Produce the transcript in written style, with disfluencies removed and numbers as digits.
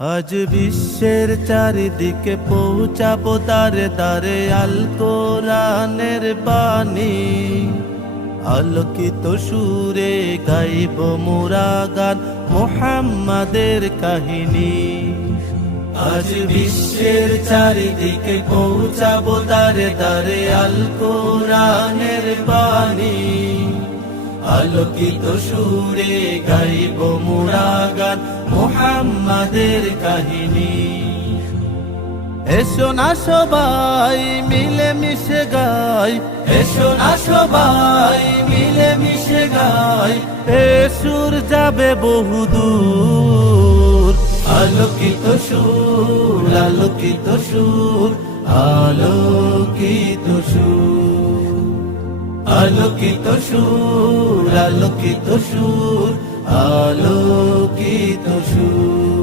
আজ বিশ্বের চারিদিকে পৌঁছাবো দারে দারে আল কোরআনের বাণী। আলোকিত সুরে গাইব মোরা গান মুহাম্মাদের কাহিনী। আজ বিশ্বের চারিদিকে পৌঁছাবো দারে দারে আল কোরআনের বাণী। আলোকিত সুরে গাইব মোরা গান মুহাম্মাদের কাহিনী। এসো না সবাই মিলে মিশে গাই, এসো না সবাই মিলে মিশে গাই, এ সুর যাবে বহুদূর। আলোকিত সুর, আলোকিত সুর, আলোকিত সুর, আলোকিত সুর, আলোকিত সুর, আলোকিত সুর।